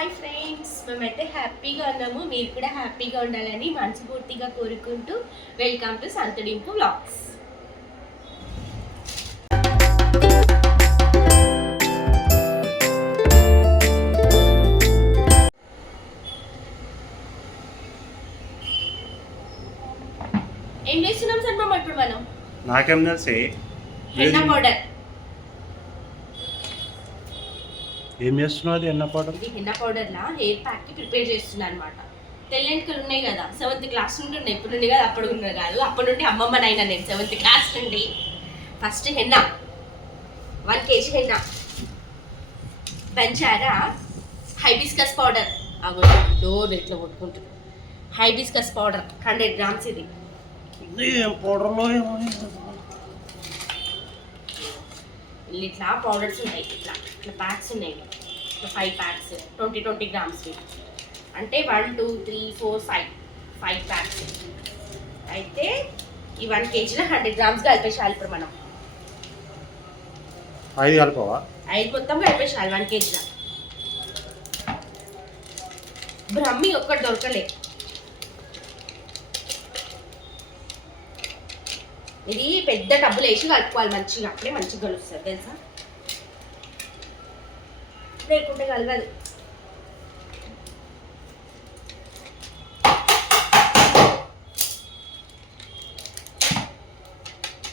Hi friends, మేమైతే హ్యాపీగా ఉన్నాము. మీరు కూడా హ్యాపీగా ఉండాలని మనస్ఫూర్తిగా కోరుకుంటూ వెల్కమ్ టు సంతుడింపు వ్లాగ్స్. ఏం చేస్తున్నాం సార్ మామ ఇప్పుడు మనం? నాకేం తెలిసి హెన్నా పౌడర్. ఏం చేస్తున్నావు? అది హెన్నా పౌడర్. ఇది హెన్నా పౌడర్ లా హెయిర్ ప్యాక్ కి ప్రిపేర్ చేస్తున్నా అనమాట. తెల్లెంటికలు ఉన్నాయి కదా, 7th క్లాస్ నుండి ఉన్నాయి. ఇప్పుడు నుండి కదా, అప్పుడు ఉన్నాయి కాదు. అప్పటి నుండి అమ్మమ్మ నైనా నేను 7th క్లాస్ నుండి. ఫస్ట్ హెన్నా 1 kg హెన్నా, పంచారా హైబిస్కస్ పౌడర్. అవి డోర్ ఎట్లా కొట్టుకుంటుంది. Hibiscus powder 100 grams. ఇది పౌడర్లో ఇట్లా పౌడర్స్ ఉన్నాయి, ఇట్లా ఇట్లా ప్యాక్స్ ఉన్నాయి. ఇట్లా 5 packs 20 grams. అంటే 1 2 3 4 5 ప్యాక్స్. అయితే ఈ 1 kgలో 100 grams కలిపేసాలి. ఇప్పుడు మనం 5 కలపవా? 5 మొత్తం కలిపేసాలి 1 kgలో. బ్రహ్మి ఒక్కటి దొరకలే. ఇది పెద్ద డబ్బులు వేసి కలుపుకోవాలి మంచిగా, అప్పుడే మంచిగా కలుస్తుంది తెలుసా, లేకుంటే కలగదు.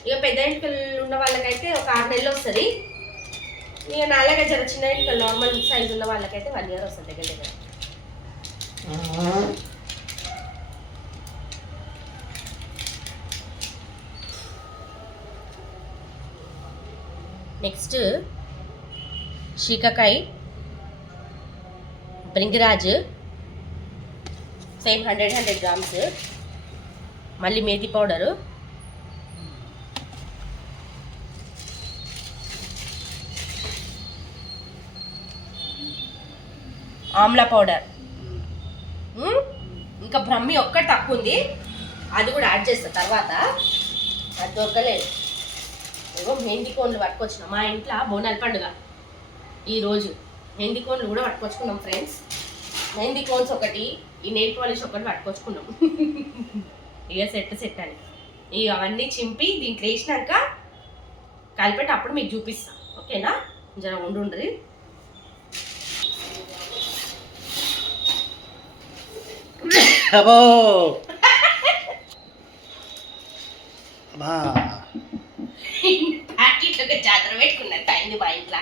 ఇక పెద్ద ఎంటికలు ఉన్న వాళ్ళకైతే ఒక 6 నెలలు వస్తుంది. ఇక నాలాగా జర చిన్న ఎంటికలు నార్మల్ సైజ్ ఉన్న వాళ్ళకైతే 1 year వస్తుంది దగ్గర దగ్గర. Next shikakai, bhringraj same 100 grams. మళ్ళీ మేతి పౌడరు, ఆమ్లా పౌడర్, ఇంకా బ్రహ్మి ఒక్కటి తక్కువ ఉంది, అది కూడా యాడ్ చేస్తా తర్వాత. అది దొరకలేదు. ఏవో మెహందీ కోన్లు పట్టుకొచ్చిన మా ఇంట్లో బోనాల పండుగ ఈరోజు. మెహందీ కోన్లు కూడా పట్టుకొచ్చుకున్నాం ఫ్రెండ్స్. మెహందీ కోన్స్ ఒకటి, ఈ నెయిల్ పాలిష్ ఒకటి పట్టుకొచ్చుకున్నాం. ఇక సెట్ అని ఇక అవన్నీ చింపి దీంట్లో వేసినాక కలిపేటప్పుడు మీకు చూపిస్తా, ఓకేనా? జర ఉండుండ్రి. జాతర పెట్టుకున్నట్టు అయింది మా ఇంట్లో.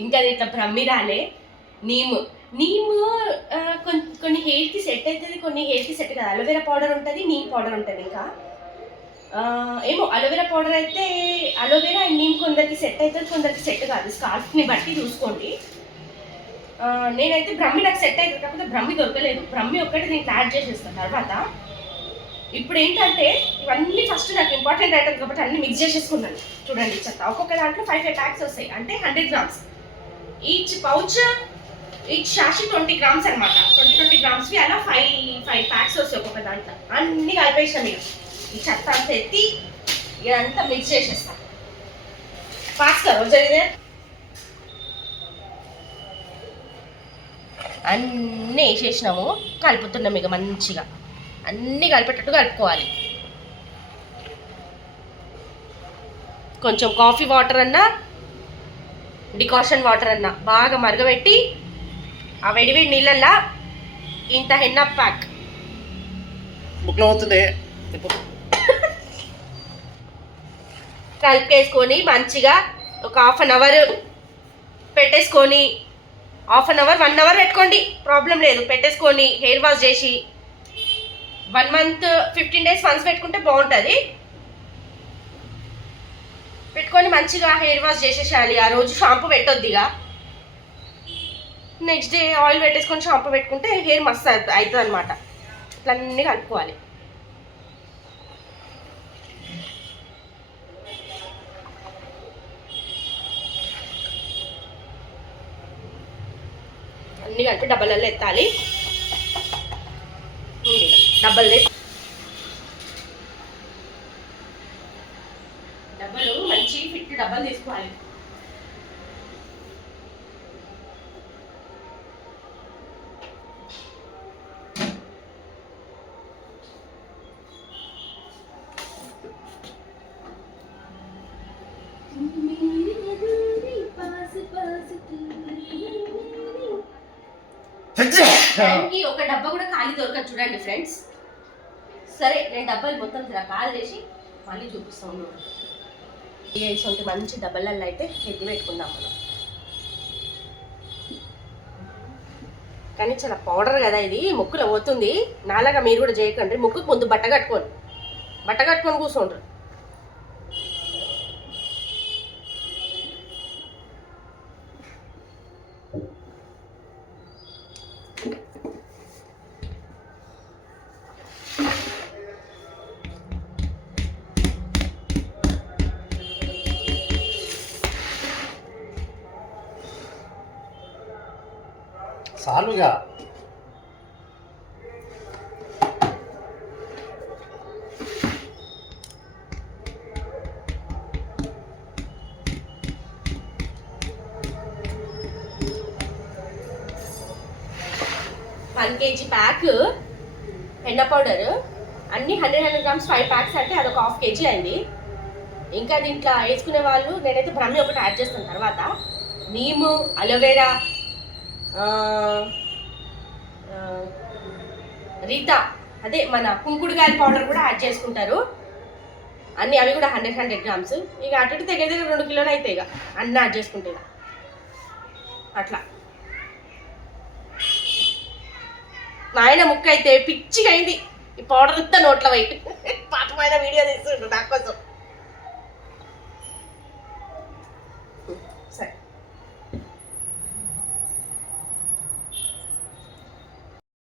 ఇంకా ఇట్లా బ్రహ్మి రాలే. నీము కొన్ని హెయిర్కి సెట్ అవుతుంది, కొన్ని హెయిర్కి సెట్ కాదు. అలోవెరా పౌడర్ ఉంటుంది, నీమ్ పౌడర్ ఉంటుంది. ఇంకా ఏమో అలోవెరా పౌడర్ అయితే అలోవెరా అండ్ నీమ్ కొందరికి సెట్ అవుతుంది, కొందరికి సెట్ కాదు. స్కాల్ప్ని బట్టి చూసుకోండి. నేనైతే బ్రహ్మి నాకు సెట్ అవుతుంది, కాకపోతే బ్రహ్మి దొరకలేదు. బ్రహ్మి ఒక్కటి దీంట్లో యాడ్ చేసేస్తాను తర్వాత. ఇప్పుడు ఏంటంటే ఇవన్నీ ఫస్ట్ నాకు ఇంపార్టెంట్ ఐటమ్స్ కాబట్టి అన్ని మిక్స్ చేసేసుకున్నాను. చూడండి చెత్త. ఒక్కొక్క దాంట్లో 5 packs వస్తాయి, అంటే 100 grams. ఈచ్ పౌచ్, ఈచ్ షాషి 20 grams అనమాట. 20 grams అలా 5 packs వస్తాయి ఒక్కొక్క దాంట్లో. అన్ని కలిపేసాం. ఇక ఈ చెత్త అంతా ఎత్తి ఇదంతా మిక్స్ చేసేస్తాం. పాస్ కరో జరిగితే అన్నీ వేసేసినాము, కలుపుతున్నాం. ఇక మంచిగా అన్నీ కలిపేటట్టు కలుపుకోవాలి. కొంచెం కాఫీ వాటర్ అన్నా డికాషన్ వాటర్ అన్నా బాగా మరగబెట్టి ఆ వేడివేడి నీళ్ళల్లో ఇంత హెన్నా ప్యాక్ అవుతుంది కలిపేసుకొని మంచిగా ఒక 1/2 hour పెట్టేసుకొని, 1/2 hour 1 hour పెట్టుకోండి, ప్రాబ్లం లేదు. పెట్టేసుకొని హెయిర్ వాష్ చేసి 1 month 15 days వన్స్ పెట్టుకుంటే బాగుంటుంది. పెట్టుకొని మంచిగా హెయిర్ వాష్ చేసేసేయాలి. ఆ రోజు షాంపూ పెట్టొద్దు. ఇక నెక్స్ట్ డే ఆయిల్ పెట్టేసుకొని షాంపూ పెట్టుకుంటే హెయిర్ మస్తు అవుతుంది అనమాట. ఇట్లా అన్నీ కలుపుకోవాలి. అన్నీ కలిపి డబ్బాలలో ఎత్తాలి. డబ్బలు మంచి ఫిట్ డబ్బలు తీసుకోవాలి. దానికి ఒక డబ్బా కూడా ఖాళీ దొరకదు చూడండి ఫ్రెండ్స్. సరే నేను డబ్బాలు మొత్తం కాల్ చేసి మళ్ళీ చూపిస్తాను. ఇటువంటి మంచి డబ్బాలలో అయితే ఎత్తి పెట్టుకుందాం మనం. కానీ చాలా పౌడర్ కదా ఇది, ముక్కులో పోతుంది. నాలాగా మీరు కూడా చేయకండి. ముక్కుకు ముందు బట్ట కట్టుకొని కూర్చోండ్రు. చాలుగా one KG pack henna powder అన్ని 100 గ్రామ్స్ 5 ప్యాక్స్ అంటే అదొక హాఫ్ కేజీ అయింది. ఇంకా దీంట్లో వేసుకునే వాళ్ళు నేనైతే బ్రహ్మి ఒకటి యాడ్ చేస్తాను. తర్వాత నీము, అలోవెరా, రీతా అదే మన కుంకుడుగాయల పౌడర్ కూడా యాడ్ చేసుకుంటారు. అన్ని అవి కూడా 100 గ్రామ్స్. ఇక అటు దగ్గర 2 కిలోలు అవుతాయి ఇక అన్నీ యాడ్ చేసుకుంటే. అట్లా నాయన ముక్క అయితే పిచ్చిగా అయింది. ఈ పౌడర్ అంతా నోట్లో పోయి పాతమైన వీడియో తీస్తుండ్రు నా కోసం.